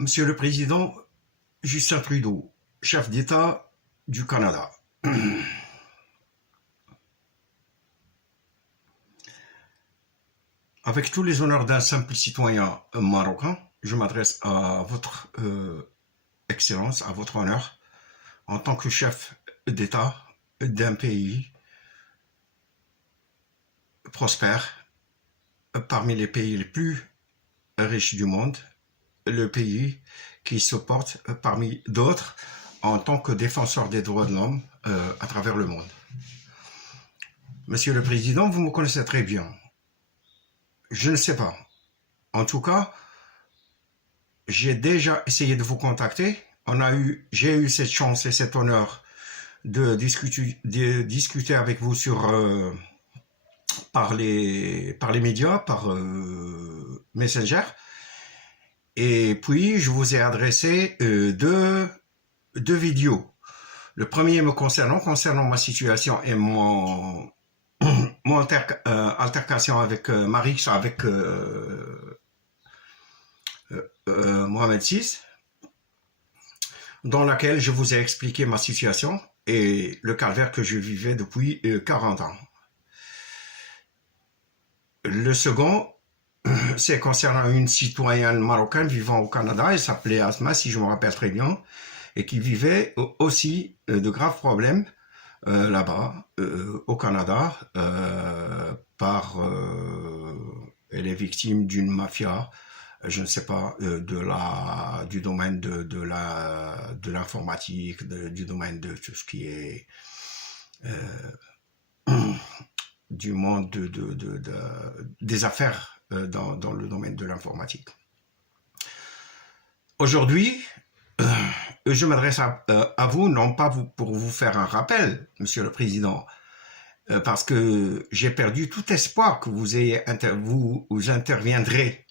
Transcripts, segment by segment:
Monsieur le Président Justin Trudeau, chef d'État du Canada. Avec tous les honneurs d'un simple citoyen marocain, je m'adresse à votre Excellence, à votre honneur, en tant que chef d'État d'un pays prospère, parmi les pays les plus riches du monde, le pays qui se porte parmi d'autres en tant que défenseur des droits de l'homme à travers le monde. Monsieur le Président, vous me connaissez très bien. Je ne sais pas. En tout cas, j'ai déjà essayé de vous contacter. J'ai eu cette chance et cet honneur de discuter avec vous par les médias, par Messenger. Et puis, je vous ai adressé deux vidéos. Le premier me concernant ma situation et mon altercation avec Marix, avec Mohamed VI, dans laquelle je vous ai expliqué ma situation et le calvaire que je vivais depuis 40 ans. Le second, c'est concernant une citoyenne marocaine vivant au Canada, elle s'appelait Asma, si je me rappelle très bien, et qui vivait aussi de graves problèmes là-bas, au Canada, elle est victime d'une mafia, je ne sais pas, du domaine de l'informatique, du domaine de tout ce qui est du monde des affaires dans le domaine de l'informatique. Aujourd'hui, je m'adresse à vous, non pas pour vous faire un rappel, Monsieur le Président, parce que j'ai perdu tout espoir que vous interviendrez,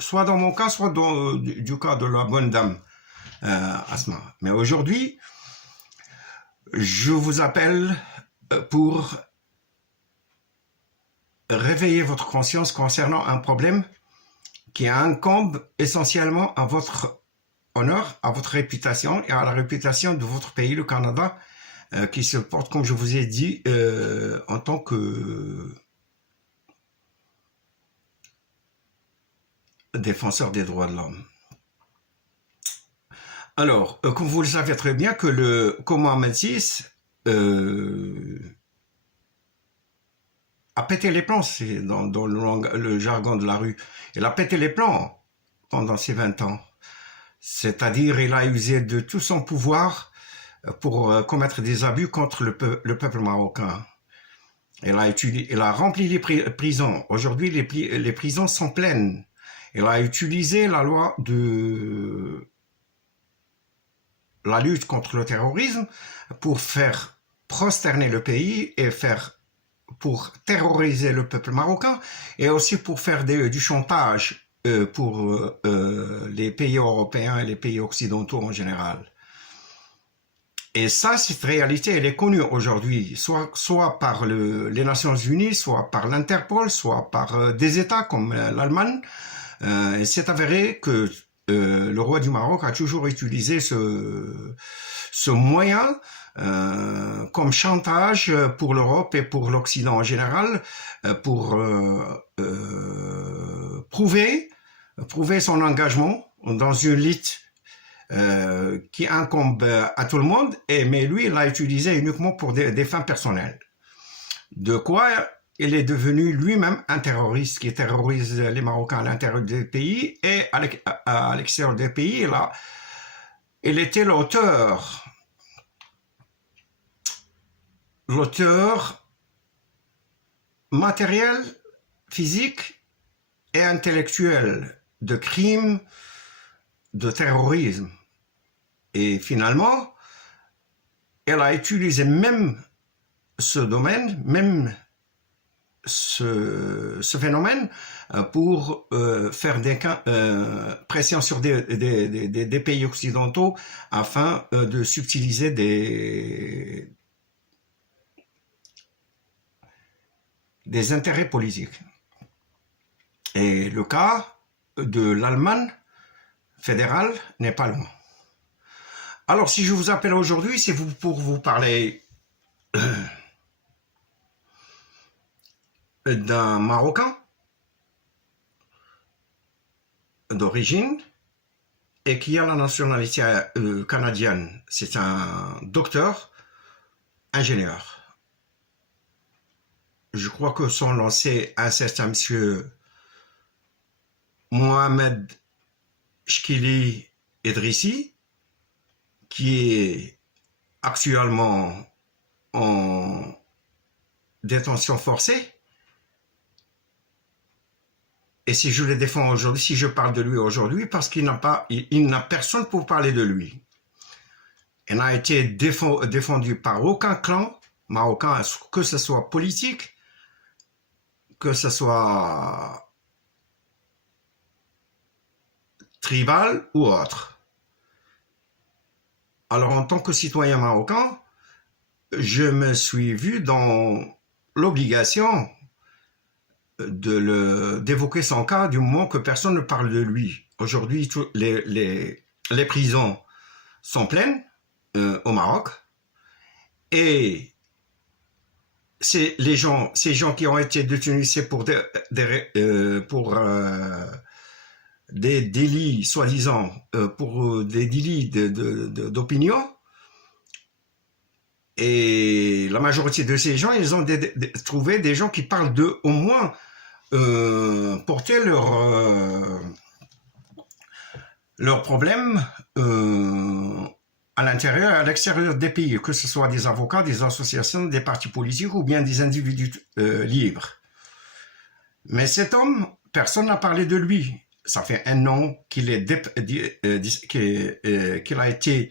soit dans mon cas, soit du cas de la bonne dame Asma. Mais aujourd'hui, je vous appelle pour réveiller votre conscience concernant un problème qui incombe essentiellement à votre honneur, à votre réputation et à la réputation de votre pays, le Canada, qui se porte, comme je vous ai dit, en tant que défenseur des droits de l'homme. Alors, comme vous le savez très bien, que Mohamed VI a pété les plombs, c'est dans le jargon de la rue. Il a pété les plombs pendant ces 20 ans. C'est-à-dire, il a usé de tout son pouvoir pour commettre des abus contre le peuple marocain. Il a rempli les prisons. Aujourd'hui, les prisons sont pleines. Il a utilisé la loi de la lutte contre le terrorisme pour faire prosterner le pays et pour terroriser le peuple marocain et aussi pour faire du chantage pour les pays européens et les pays occidentaux en général. Et ça, cette réalité, elle est connue aujourd'hui, soit par les Nations Unies, soit par l'Interpol, soit par des États comme l'Allemagne. C'est avéré que le roi du Maroc a toujours utilisé ce moyen comme chantage pour l'Europe et pour l'Occident en général, pour prouver son engagement dans une lutte qui incombe à tout le monde, mais lui, il l'a utilisé uniquement pour des fins personnelles. De quoi il est devenu lui-même un terroriste qui terrorise les Marocains à l'intérieur des pays et à l'extérieur des pays. Il était l'auteur matériel, physique et intellectuel de crimes de terrorisme. Et finalement, elle a utilisé même ce domaine, même ce phénomène pour faire des pressions sur des pays occidentaux afin de subtiliser des intérêts politiques. Et le cas de l'Allemagne fédéral n'est pas loin. Alors, si je vous appelle aujourd'hui, c'est pour vous parler d'un Marocain d'origine et qui a la nationalité canadienne. C'est un docteur, ingénieur. Je crois que son nom c'est un certain monsieur Mohamed Chkili Idrissi, qui est actuellement en détention forcée. Et si je le défends aujourd'hui, si je parle de lui aujourd'hui, parce qu'il n'a personne pour parler de lui. Il n'a été défendu par aucun clan marocain, que ce soit politique, que ce soit tribal ou autre. Alors, en tant que citoyen marocain, je me suis vu dans l'obligation d'évoquer son cas du moment que personne ne parle de lui. Aujourd'hui, les prisons sont pleines au Maroc et ces gens qui ont été détenus, c'est pour des délits, soi-disant, pour des délits d'opinion. Et la majorité de ces gens, ils ont trouvé des gens qui parlent d'eux, au moins porter leurs problèmes à l'intérieur et à l'extérieur des pays, que ce soit des avocats, des associations, des partis politiques ou bien des individus libres. Mais cet homme, personne n'a parlé de lui. Ça fait un an qu'il a été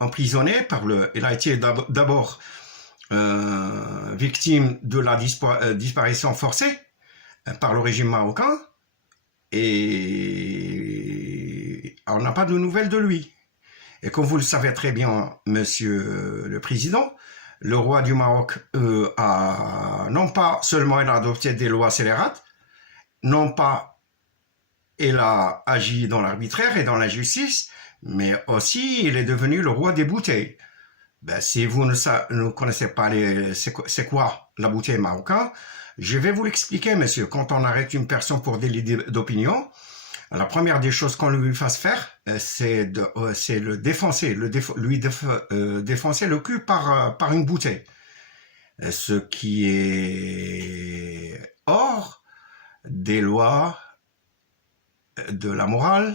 emprisonné il a été d'abord victime de la disparition forcée par le régime marocain et on n'a pas de nouvelles de lui. Et comme vous le savez très bien, monsieur le président, le roi du Maroc non pas seulement il a adopté des lois scélérates, non pas il a agi dans l'arbitraire et dans la justice, mais aussi il est devenu le roi des bouteilles. Ben, si vous ne connaissez pas c'est quoi la bouteille marocaine, je vais vous l'expliquer, monsieur. Quand on arrête une personne pour délit d'opinion, la première des choses qu'on lui fasse faire, c'est le défoncer, défoncer le cul par une bouteille. Ce qui est hors des lois, de la morale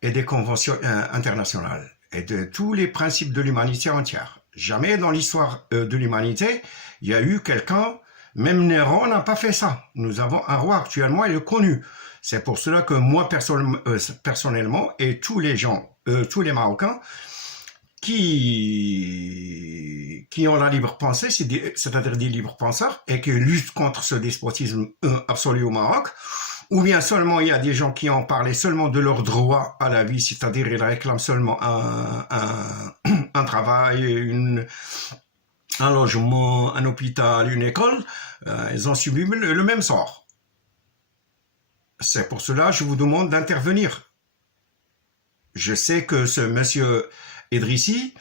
et des conventions internationales et de tous les principes de l'humanité entière. Jamais dans l'histoire de l'humanité, il y a eu quelqu'un, même Néron n'a pas fait ça. Nous avons un roi actuellement, il est connu. C'est pour cela que moi, personnellement, et tous les gens, tous les Marocains, qui ont la libre pensée, c'est-à-dire des libres penseurs, et qui luttent contre ce despotisme absolu au Maroc, ou bien seulement il y a des gens qui ont parlé seulement de leur droit à la vie, c'est-à-dire ils réclament seulement un travail, un logement, un hôpital, une école, ils ont subi le même sort. C'est pour cela que je vous demande d'intervenir. Je sais que ce monsieur Idrissi,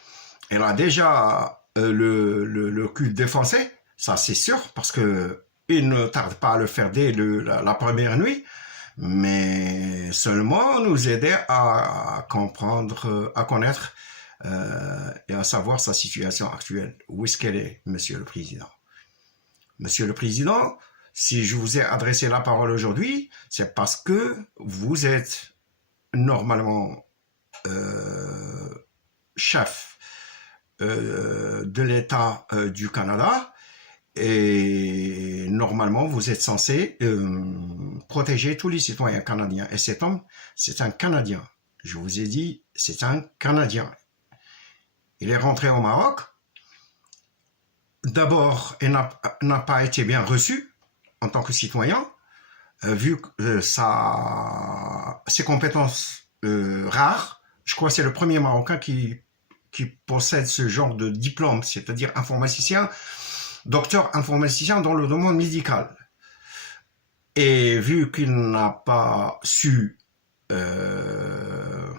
il a déjà le cul défoncé, ça c'est sûr, parce que il ne tarde pas à le faire dès la première nuit, mais seulement nous aider à comprendre, à connaître et à savoir sa situation actuelle. Où est-ce qu'elle est, monsieur le président? Monsieur le président, si je vous ai adressé la parole aujourd'hui, c'est parce que vous êtes normalement chef de l'État du Canada et normalement vous êtes censé protéger tous les citoyens canadiens. Et cet homme, c'est un Canadien. Je vous ai dit, c'est un Canadien. Il est rentré au Maroc. D'abord, il n'a pas été bien reçu en tant que citoyen, vu que ses compétences rares. Je crois que c'est le premier Marocain qui possède ce genre de diplôme, c'est-à-dire informaticien, docteur informaticien dans le domaine médical. Et vu qu'il n'a pas su euh,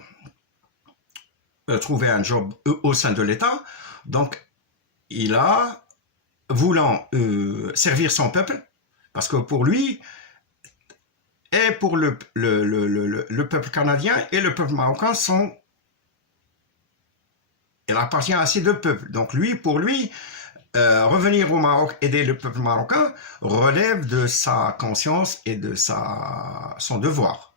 trouver un job au sein de l'État, donc il a, voulant servir son peuple, parce que pour lui, et pour le peuple canadien et le peuple marocain sont, il appartient à ces deux peuples. Donc lui, pour lui, revenir au Maroc, aider le peuple marocain, relève de sa conscience et de son devoir.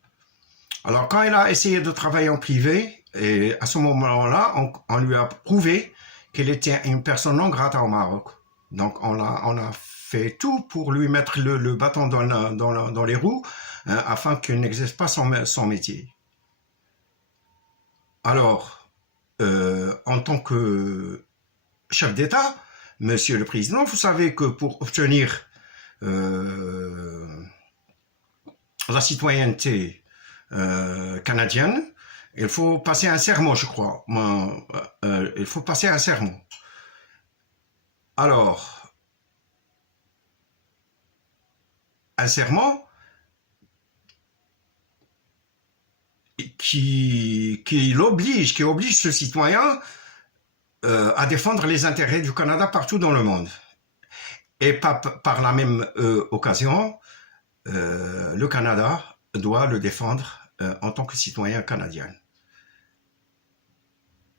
Alors quand il a essayé de travailler en privé, et à ce moment-là, on lui a prouvé qu'il était une personne non grata au Maroc. Donc on a fait tout pour lui mettre le bâton dans les roues, hein, afin qu'il n'exerce pas son métier. Alors, en tant que chef d'État, Monsieur le Président, vous savez que pour obtenir la citoyenneté canadienne, il faut passer un serment, je crois. Il faut passer un serment. Alors, un serment qui oblige ce citoyen à défendre les intérêts du Canada partout dans le monde. Et par la même occasion, le Canada doit le défendre en tant que citoyen canadien.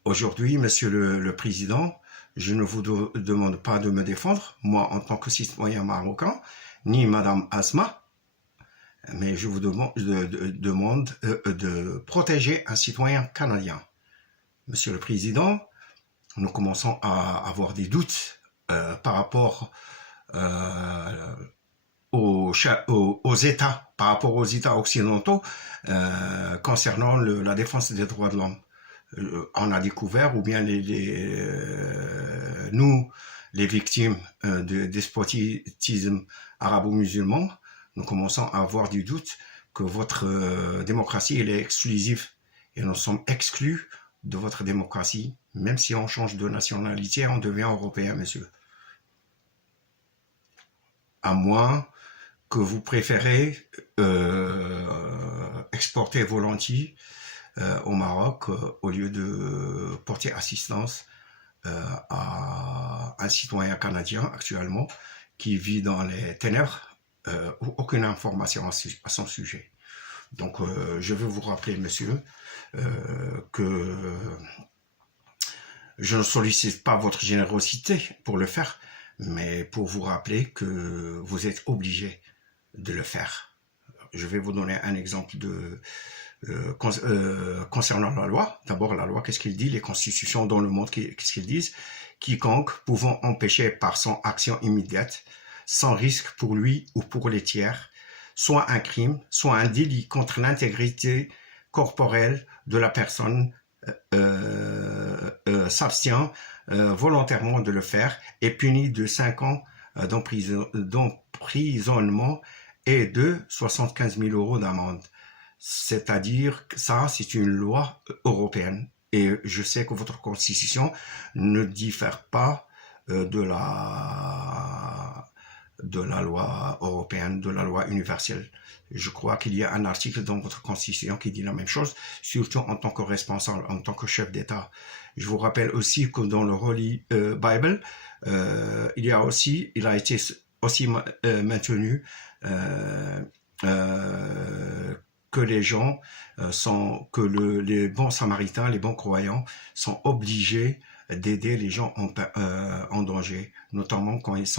Aujourd'hui, Monsieur le Président, je ne vous demande pas de me défendre, moi en tant que citoyen marocain, ni Madame Asma, mais je vous demande de protéger un citoyen canadien. Monsieur le Président, nous commençons à avoir des doutes par rapport aux États, par rapport aux États occidentaux concernant la défense des droits de l'homme. On a découvert, ou bien nous, les victimes du despotisme arabo-musulman, nous commençons à avoir du doute que votre démocratie elle est exclusive et nous sommes exclus de votre démocratie, même si on change de nationalité, on devient européen, monsieur. À moins que vous préférez exporter vos lentilles au Maroc au lieu de porter assistance à un citoyen canadien actuellement qui vit dans les ténèbres ou aucune information à son sujet. Donc je veux vous rappeler, monsieur, que je ne sollicite pas votre générosité pour le faire, mais pour vous rappeler que vous êtes obligé de le faire. Je vais vous donner un exemple concernant la loi. D'abord, la loi, qu'est-ce qu'il dit? Les constitutions dans le monde, qu'est-ce qu'ils disent? Quiconque pouvant empêcher par son action immédiate, sans risque pour lui ou pour les tiers, soit un crime, soit un délit contre l'intégrité corporelle de la personne, s'abstient volontairement de le faire, est puni de 5 ans d'emprisonnement et de 75 000 € d'amende. C'est-à-dire que ça, c'est une loi européenne. Et je sais que votre constitution ne diffère pas de la loi européenne, de la loi universelle. Je crois qu'il y a un article dans votre constitution qui dit la même chose, surtout en tant que responsable, en tant que chef d'État. Je vous rappelle aussi que dans le Holy Bible, il a été aussi maintenu que les gens les bons samaritains, les bons croyants sont obligés d'aider les gens en danger, notamment quand ils sont